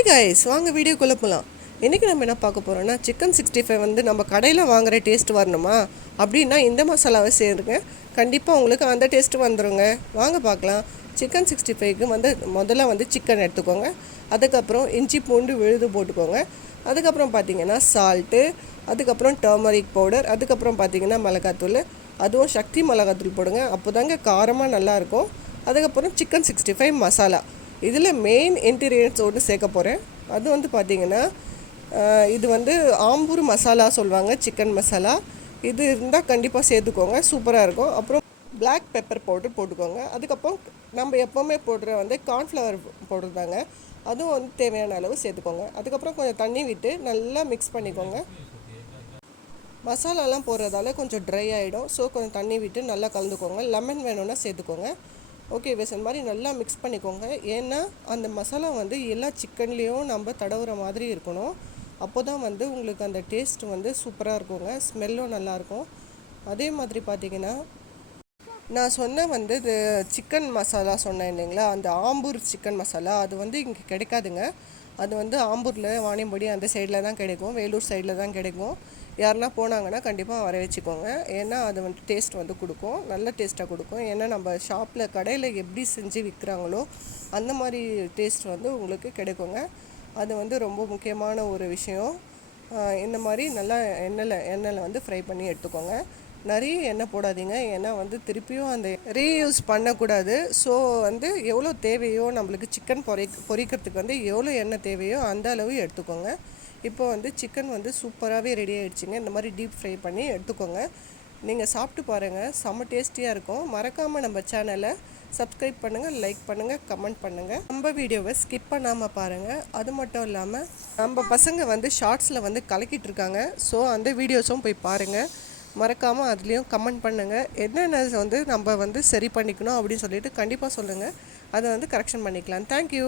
Hi guys வாங்க வீடியோக்குள்ளே போகலாம் இன்றைக்கி நம்ம என்ன பார்க்க போகிறோம்னா சிக்கன் சிக்ஸ்டி ஃபைவ் வந்து நம்ம கடையில் வாங்குகிற டேஸ்ட் வரணுமா? அப்படின்னா இந்த மசாலாவை சேருங்க கண்டிப்பாக உங்களுக்கு அந்த டேஸ்ட் வந்துருங்க. வாங்க பார்க்கலாம். சிக்கன் சிக்ஸ்டி ஃபைவ்க்கு வந்து முதல்ல வந்து சிக்கன் எடுத்துக்கோங்க. அதுக்கப்புறம் இஞ்சி பூண்டு விழுது போட்டுக்கோங்க. அதுக்கப்புறம் பார்த்தீங்கன்னா சால்ட்டு அதுக்கப்புறம் டர்மரிக் பவுடர் அதுக்கப்புறம் பார்த்தீங்கன்னா மிளகாத்தூள். அதுவும் சக்தி மிளகாத்தூள் போடுங்க. அப்போ தாங்க காரமாக நல்லாயிருக்கும் அதுக்கப்புறம் சிக்கன் சிக்ஸ்டி ஃபைவ் மசாலா. இதில் மெயின் இன்டீரியர்ஸ் ஒன்று சேர்க்க போகிறேன் அது வந்து பார்த்திங்கன்னா இது வந்து ஆம்பூர் மசாலா சொல்லுவாங்க சிக்கன் மசாலா. இது இருந்தால் கண்டிப்பாக சேர்த்துக்கோங்க சூப்பராக இருக்கும். அப்புறம் பிளாக் பெப்பர் பவுடர் போட்டுக்கோங்க. அதுக்கப்புறம் நம்ம எப்போவுமே போடுற வந்து கார்ன்ஃப்ளவர் பவுடர் தாங்க அதுவும் வந்து தேவையான அளவு சேர்த்துக்கோங்க. அதுக்கப்புறம் கொஞ்சம் தண்ணி விட்டு நல்லா மிக்ஸ் பண்ணிக்கோங்க. மசாலாலாம் போடுறதால கொஞ்சம் ட்ரை ஆகிடும் ஸோ கொஞ்சம் தண்ணி விட்டு நல்லா கலந்துக்கோங்க. லெமன் வேணும்னா சேர்த்துக்கோங்க. ஓகே வேசன் மாதிரி நல்லா மிக்ஸ் பண்ணிக்கோங்க. ஏன்னா அந்த மசாலா வந்து எல்லா சிக்கன்லேயும் நம்ம தடவுற மாதிரி இருக்கணும். அப்போ தான் வந்து உங்களுக்கு அந்த டேஸ்ட் வந்து சூப்பராக இருக்குங்க. ஸ்மெல்லும் நல்லாயிருக்கும் அதே மாதிரி பார்த்தீங்கன்னா நான் சொன்ன வந்து இது சிக்கன் மசாலா சொன்னேன் இல்லைங்களா? அந்த ஆம்பூர் சிக்கன் மசாலா அது வந்து இங்கே கிடைக்காதுங்க. அது வந்து ஆம்பூரில் வாணியம்படி அந்த சைடில் தான் கிடைக்கும். வேலூர் சைடில் தான் கிடைக்கும். யாருன்னா போனாங்கன்னா கண்டிப்பாக வர வச்சுக்கோங்க. ஏன்னா அது வந்து டேஸ்ட் வந்து கொடுக்கும். நல்ல டேஸ்ட்டாக கொடுக்கும். ஏன்னா நம்ம ஷாப்பில் கடையில் எப்படி செஞ்சு விற்கிறாங்களோ அந்த மாதிரி டேஸ்ட் வந்து உங்களுக்கு கிடைக்குங்க. அது வந்து ரொம்ப முக்கியமான ஒரு விஷயம். இந்த மாதிரி நல்லா எண்ணெயில் எண்ணெயில் வந்து ஃப்ரை பண்ணி எடுத்துக்கோங்க. நிறைய எண்ணெய் போடாதீங்க. ஏன்னா வந்து திருப்பியும் அந்த ரீயூஸ் பண்ணக்கூடாது. ஸோ வந்து எவ்வளோ தேவையோ நம்மளுக்கு சிக்கன் பொரி பொரிக்கிறதுக்கு வந்து எவ்வளோ எண்ணெய் தேவையோ அந்த அளவு எடுத்துக்கோங்க. இப்போ வந்து சிக்கன் வந்து சூப்பராகவே ரெடி ஆகிடுச்சிங்க இந்த மாதிரி டீப் ஃப்ரை பண்ணி எடுத்துக்கோங்க. நீங்கள் சாப்பிட்டு பாருங்கள் செம்ம டேஸ்டியாக இருக்கும். மறக்காமல் நம்ம சேனலை சப்ஸ்கிரைப் பண்ணுங்கள் லைக் பண்ணுங்கள் கமெண்ட் பண்ணுங்கள் நம்ம வீடியோவை ஸ்கிப் பண்ணாமல் பாருங்கள் அது மட்டும் இல்லாமல் நம்ம பசங்க வந்து ஷார்ட்ஸில் வந்து கலக்கிட்டு இருக்காங்க. ஸோ அந்த வீடியோஸும் போய் பாருங்கள் மறக்காமல் அதுலேயும் கமெண்ட் பண்ணுங்கள் என்னென்ன வந்து நம்ம வந்து சரி பண்ணிக்கணும் அப்படின்னு சொல்லிட்டு கண்டிப்பாக சொல்லுங்கள் அதை வந்து கரெக்ஷன் பண்ணிக்கலாம். தேங்க்யூ